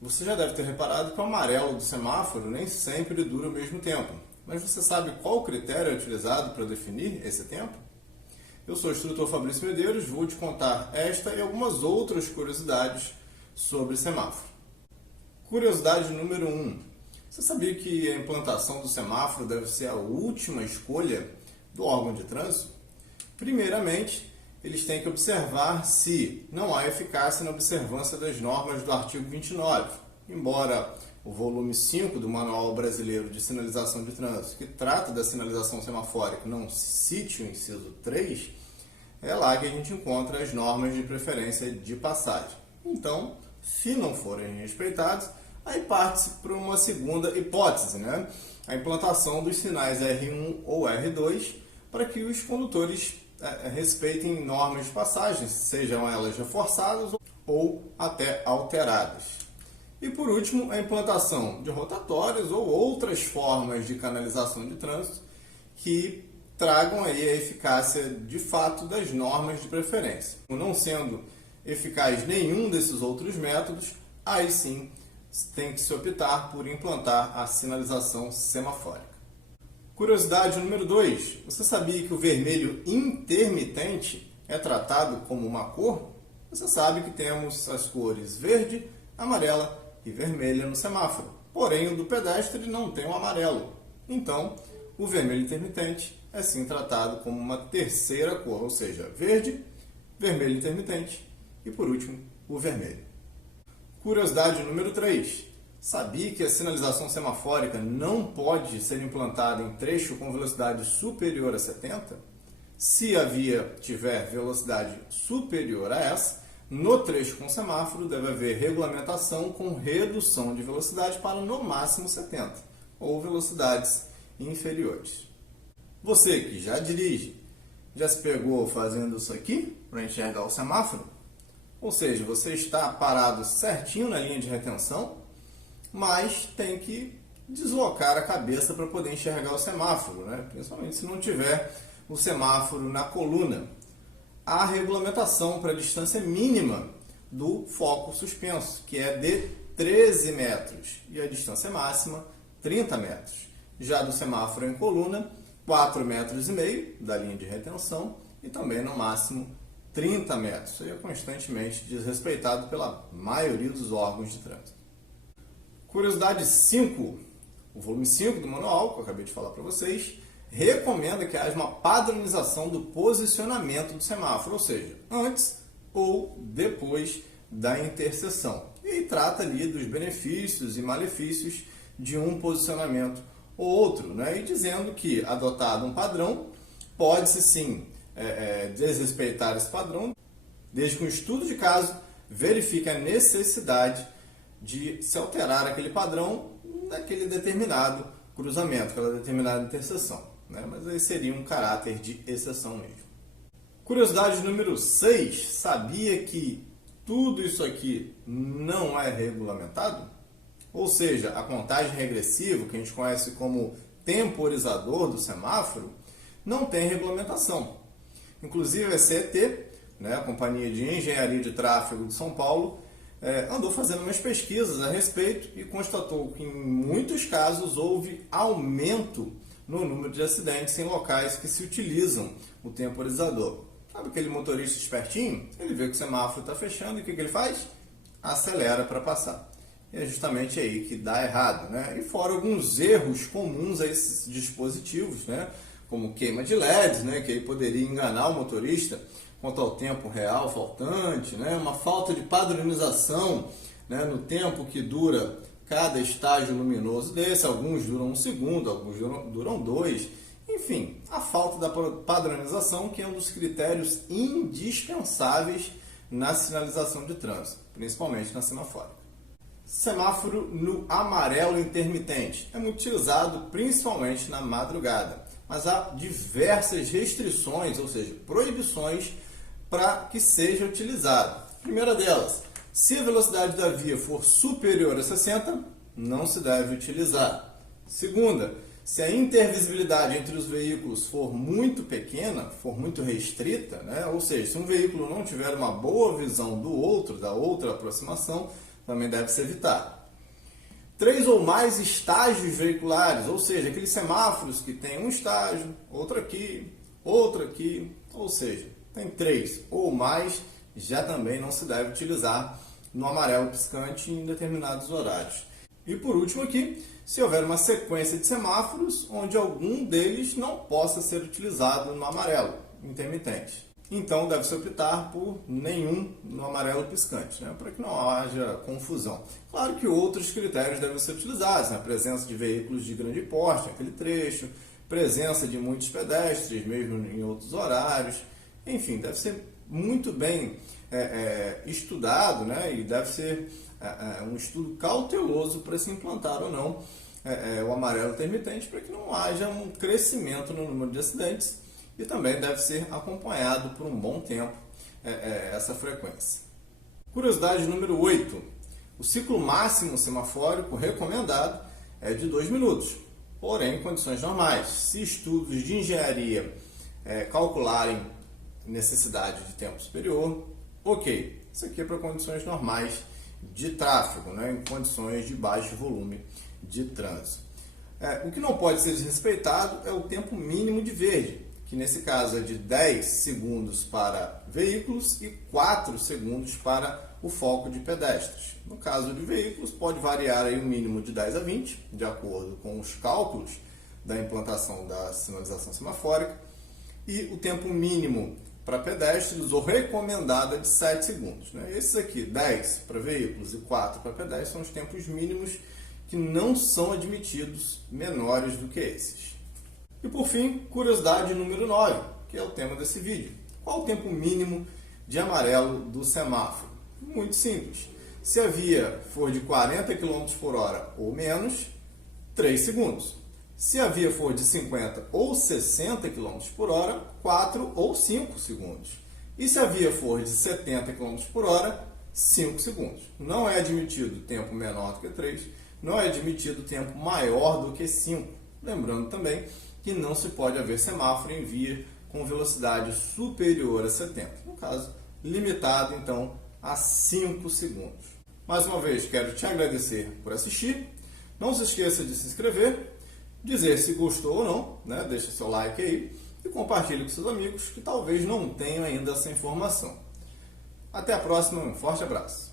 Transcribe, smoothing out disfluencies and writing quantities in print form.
Você já deve ter reparado que o amarelo do semáforo nem sempre dura o mesmo tempo. Mas você sabe qual critério é utilizado para definir esse tempo? Eu sou o instrutor Fabrício Medeiros, vou te contar esta e algumas outras curiosidades sobre semáforo. Curiosidade número 1. Você sabia que a implantação do semáforo deve ser a última escolha do órgão de trânsito? Primeiramente, eles têm que observar se não há eficácia na observância das normas do artigo 29. Embora o volume 5 do Manual Brasileiro de Sinalização de Trânsito, que trata da sinalização semafórica, não cite o inciso 3, é lá que a gente encontra as normas de preferência de passagem. Então, se não forem respeitados, aí parte-se para uma segunda hipótese, a implantação dos sinais R1 ou R2 para que os condutores respeitem normas de passagem, sejam elas reforçadas ou até alteradas. E por último, a implantação de rotatórios ou outras formas de canalização de trânsito que tragam aí a eficácia de fato das normas de preferência. Não sendo eficaz nenhum desses outros métodos, aí sim tem que se optar por implantar a sinalização semafórica. Curiosidade número 2. Você sabia que o vermelho intermitente é tratado como uma cor? Você sabe que temos as cores verde, amarela e vermelha no semáforo. Porém, o do pedestre não tem o amarelo. Então, o vermelho intermitente é sim tratado como uma terceira cor, ou seja, verde, vermelho intermitente e, por último, o vermelho. Curiosidade número 3. Sabia que a sinalização semafórica não pode ser implantada em trecho com velocidade superior a 70? Se a via tiver velocidade superior a essa, no trecho com semáforo deve haver regulamentação com redução de velocidade para no máximo 70, ou velocidades inferiores. Você que já dirige, já se pegou fazendo isso aqui para enxergar o semáforo? Ou seja, você está parado certinho na linha de retenção, mas tem que deslocar a cabeça para poder enxergar o semáforo, principalmente se não tiver o semáforo na coluna. Há regulamentação para a distância mínima do foco suspenso, que é de 13 metros, e a distância máxima, 30 metros. Já do semáforo em coluna, 4,5 metros da linha de retenção e também no máximo 30 metros. Isso é constantemente desrespeitado pela maioria dos órgãos de trânsito. Curiosidade 5. O volume 5 do manual, que eu acabei de falar para vocês, recomenda que haja uma padronização do posicionamento do semáforo, ou seja, antes ou depois da interseção. E trata ali dos benefícios e malefícios de um posicionamento ou outro, e dizendo que, adotado um padrão, pode-se sim desrespeitar esse padrão, desde que um estudo de caso verifique a necessidade de se alterar aquele padrão naquele determinado cruzamento, aquela determinada interseção. Mas aí seria um caráter de exceção mesmo. Curiosidade número 6. Sabia que tudo isso aqui não é regulamentado? Ou seja, a contagem regressiva, que a gente conhece como temporizador do semáforo, não tem regulamentação. Inclusive a CET, a Companhia de Engenharia de Tráfego de São Paulo, andou fazendo umas pesquisas a respeito e constatou que em muitos casos houve aumento no número de acidentes em locais que se utilizam o temporizador. Sabe aquele motorista espertinho? Ele vê que o semáforo está fechando e o que ele faz? Acelera para passar. E é justamente aí que dá errado, E fora alguns erros comuns a esses dispositivos, como queima de LEDs, que aí poderia enganar o motorista quanto ao tempo real faltante, uma falta de padronização no tempo que dura cada estágio luminoso desse, alguns duram 1 segundo, alguns duram 2, enfim, a falta da padronização, que é um dos critérios indispensáveis na sinalização de trânsito, principalmente na semafórica. Semáforo no amarelo intermitente é muito utilizado principalmente na madrugada, mas há diversas restrições, ou seja, proibições para que seja utilizado. Primeira delas, se a velocidade da via for superior a 60, não se deve utilizar. Segunda, se a intervisibilidade entre os veículos for muito pequena, for muito restrita, ou seja, se um veículo não tiver uma boa visão do outro, da outra aproximação, também deve-se evitar. 3 ou mais estágios veiculares, ou seja, aqueles semáforos que tem um estágio, outro aqui, ou seja, tem 3 ou mais, já também não se deve utilizar no amarelo piscante em determinados horários. E por último aqui, se houver uma sequência de semáforos onde algum deles não possa ser utilizado no amarelo intermitente. Então deve-se optar por nenhum no amarelo piscante, né? Para que não haja confusão. Claro que outros critérios devem ser utilizados, né? Presença de veículos de grande porte naquele trecho, presença de muitos pedestres, mesmo em outros horários. Enfim, deve ser muito bem estudado, né? E deve ser um estudo cauteloso para se implantar ou não o amarelo intermitente, para que não haja um crescimento no número de acidentes, e também deve ser acompanhado por um bom tempo essa frequência. Curiosidade número 8. O ciclo máximo semafórico recomendado é de 2 minutos, porém em condições normais. Se estudos de engenharia calcularem necessidade de tempo superior, ok. Isso aqui é para condições normais de tráfego, né, em condições de baixo volume de trânsito. O que não pode ser desrespeitado é o tempo mínimo de verde, que nesse caso é de 10 segundos para veículos e 4 segundos para o foco de pedestres. No caso de veículos, pode variar aí um mínimo de 10 a 20, de acordo com os cálculos da implantação da sinalização semafórica, e o tempo mínimo para pedestres, ou recomendado, é de 7 segundos. Né? Esses aqui, 10 para veículos e 4 para pedestres, são os tempos mínimos que não são admitidos menores do que esses. E por fim, curiosidade número 9, que é o tema desse vídeo. Qual o tempo mínimo de amarelo do semáforo? Muito simples. Se a via for de 40 km por hora ou menos, 3 segundos. Se a via for de 50 ou 60 km por hora, 4 ou 5 segundos. E se a via for de 70 km por hora, 5 segundos. Não é admitido tempo menor do que 3, não é admitido tempo maior do que 5. Lembrando também que não se pode haver semáforo em via com velocidade superior a 70. No caso, limitado então a 5 segundos. Mais uma vez, quero te agradecer por assistir. Não se esqueça de se inscrever, dizer se gostou ou não, né? Deixa seu like aí e compartilhe com seus amigos que talvez não tenham ainda essa informação. Até a próxima, um forte abraço.